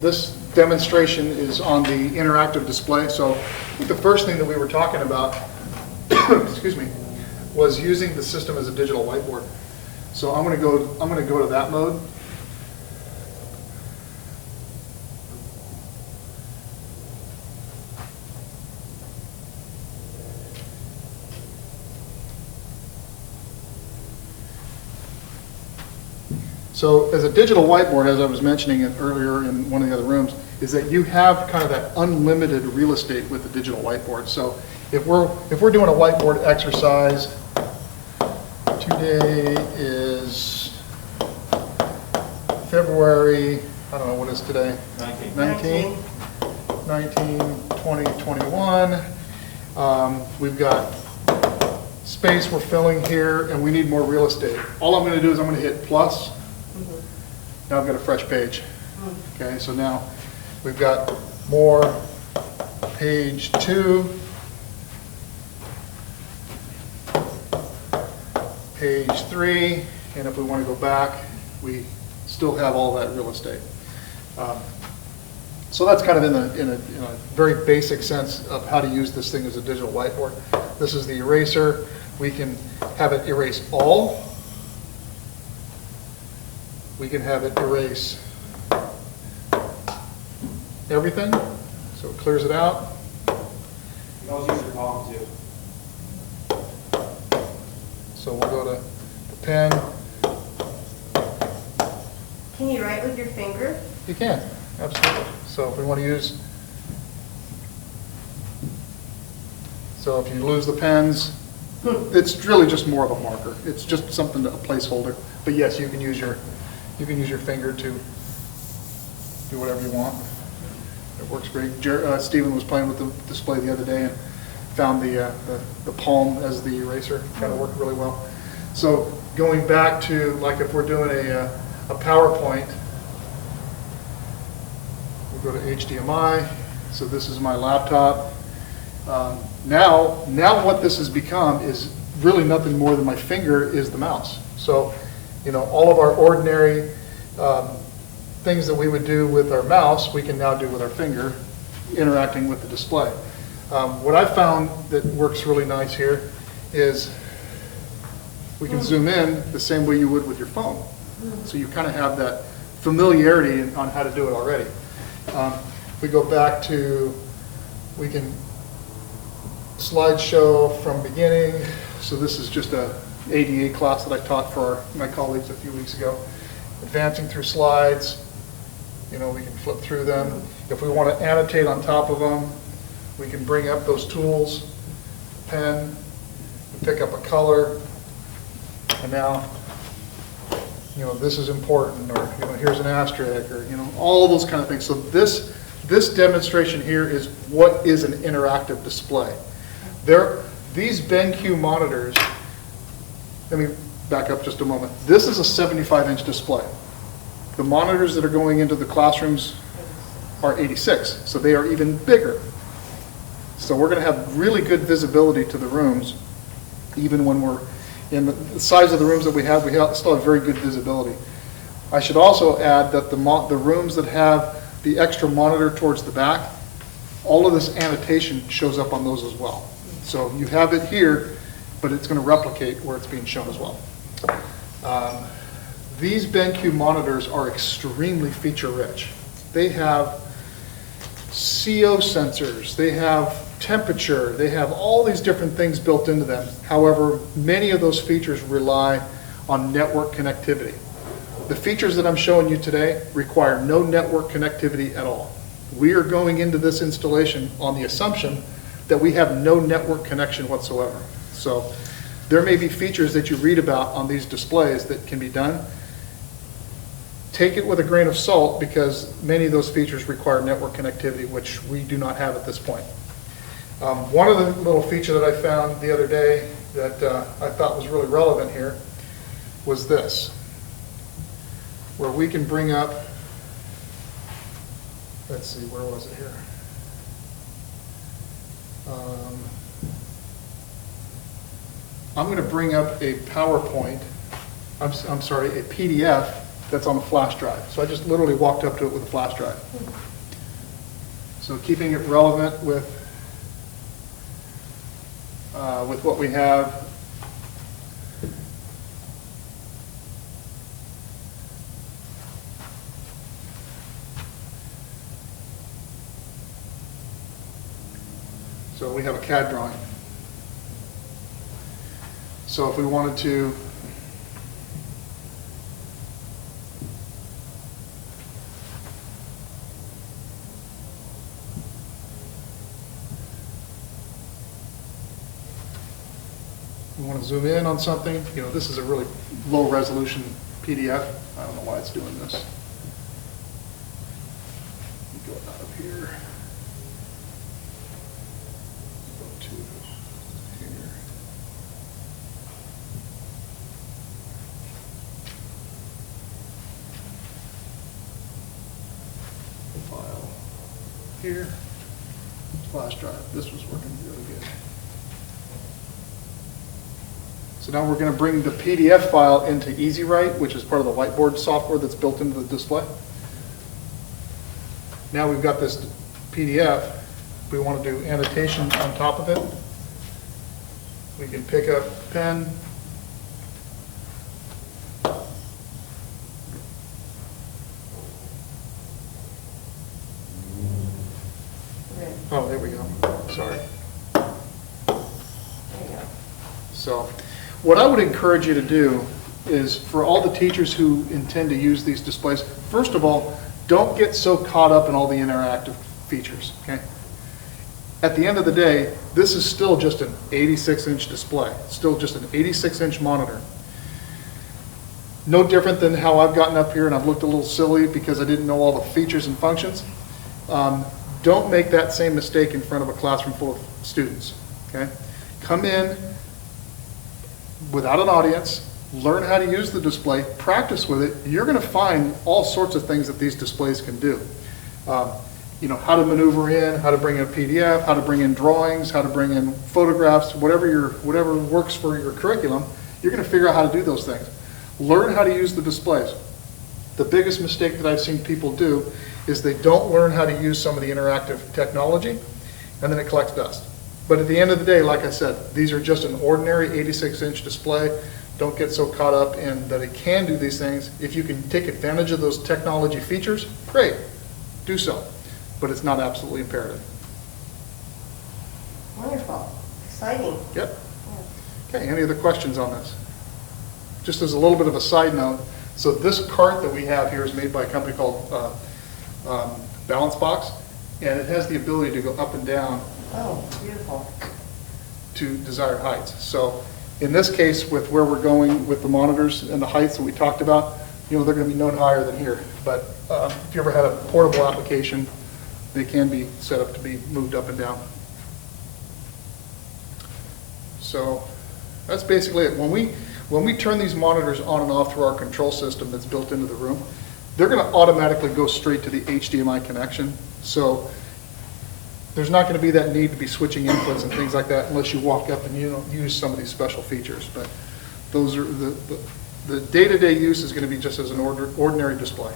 This demonstration is on the interactive display. So the first thing that we were talking about, excuse me, was using the system as a digital whiteboard. So I'm going to go to that mode. So as a digital whiteboard, as I was mentioning it earlier in one of the other rooms, is that you have kind of that unlimited real estate with the digital whiteboard. So if we're doing a whiteboard exercise, today is February, I don't know, what is today? 19, 20, 21. We've got space we're filling here, and we need more real estate. All I'm going to do is I'm going to hit plus. Now I've got a fresh page. Okay, so now we've got more page 2, page 3, and if we want to go back, we still have all that real estate. So that's kind of in a very basic sense of how to use this thing as a digital whiteboard. This is the eraser. We can have it erase all. We can have it erase everything, so it clears it out. You can also use your palm too. So we'll go to the pen. Can you write with your finger? You can, absolutely. So if we want to use, so if you lose the pens, it's really just more of a marker. It's just something, a placeholder. But yes, you can use your finger to do whatever you want. It works great. Stephen was playing with the display the other day and found the palm as the eraser. Kind of worked really well. So going back to, like, if we're doing a PowerPoint, we'll go to HDMI. So this is my laptop. Now what this has become is really nothing more than my finger is the mouse. So, you know, all of our ordinary things that we would do with our mouse, we can now do with our finger, interacting with the display. What I found that works really nice here is we can zoom in the same way you would with your phone. So you kind of have that familiarity on how to do it already. We go back to, we can slideshow from beginning. So this is just a ADA class that I taught for my colleagues a few weeks ago. Advancing through slides, you know, we can flip through them. If we want to annotate on top of them, we can bring up those tools, pen, pick up a color, and now, you know, this is important, or, you know, here's an asterisk, or, you know, all those kind of things. So this demonstration here is what is an interactive display. These BenQ monitors, let me back up just a moment. This is a 75-inch display. The monitors that are going into the classrooms are 86, so they are even bigger. So we're going to have really good visibility to the rooms, even when we're in the size of the rooms that we still have very good visibility. I should also add that the rooms that have the extra monitor towards the back, all of this annotation shows up on those as well. So you have it here, but it's going to replicate where it's being shown as well. These BenQ monitors are extremely feature rich. They have CO sensors, they have temperature, they have all these different things built into them. However, many of those features rely on network connectivity. The features that I'm showing you today require no network connectivity at all. We are going into this installation on the assumption that we have no network connection whatsoever. So there may be features that you read about on these displays that can be done. Take it with a grain of salt, because many of those features require network connectivity, which we do not have at this point. One of the little features that I found the other day that I thought was really relevant here was this, where we can bring up, let's see, where was it here? I'm going to bring up a PowerPoint, I'm sorry, a PDF that's on a flash drive. So I just literally walked up to it with a flash drive. So keeping it relevant with what we have. So we have a CAD drawing. So if we wanted to zoom in on something, this is a really low resolution PDF. I don't know why it's doing this. Go out of here. Go to here. File here. Flash drive. This was working really good. So now we're going to bring the PDF file into EasyWrite, which is part of the Whiteboard software that's built into the display. Now we've got this PDF. We want to do annotation on top of it. We can pick up pen. Oh, there we go. Sorry. There you go. So what I would encourage you to do is, for all the teachers who intend to use these displays, first of all, don't get so caught up in all the interactive features, okay? At the end of the day, this is still just an 86-inch display, still just an 86-inch monitor. No different than how I've gotten up here and I've looked a little silly because I didn't know all the features and functions. Don't make that same mistake in front of a classroom full of students, okay? Come in without an audience, learn how to use the display, practice with it. You're going to find all sorts of things that these displays can do. How to maneuver in, how to bring in a PDF, how to bring in drawings, how to bring in photographs, whatever works for your curriculum, you're going to figure out how to do those things. Learn how to use the displays. The biggest mistake that I've seen people do is they don't learn how to use some of the interactive technology, and then it collects dust. But at the end of the day, like I said, these are just an ordinary 86-inch display. Don't get so caught up in that it can do these things. If you can take advantage of those technology features, great, do so. But it's not absolutely imperative. Wonderful. Exciting. Yep. Okay, any other questions on this? Just as a little bit of a side note, so this cart that we have here is made by a company called Balance Box, and it has the ability to go up and down Oh, beautiful. to desired heights. So in this case, with where we're going with the monitors and the heights that we talked about, they're going to be no higher than here. But if you ever had a portable application, they can be set up to be moved up and down. So that's basically it. When we turn these monitors on and off through our control system that's built into the room, they're going to automatically go straight to the HDMI connection. So there's not going to be that need to be switching inputs and things like that unless you walk up and use some of these special features. But those are the day-to-day use is going to be just as an ordinary display.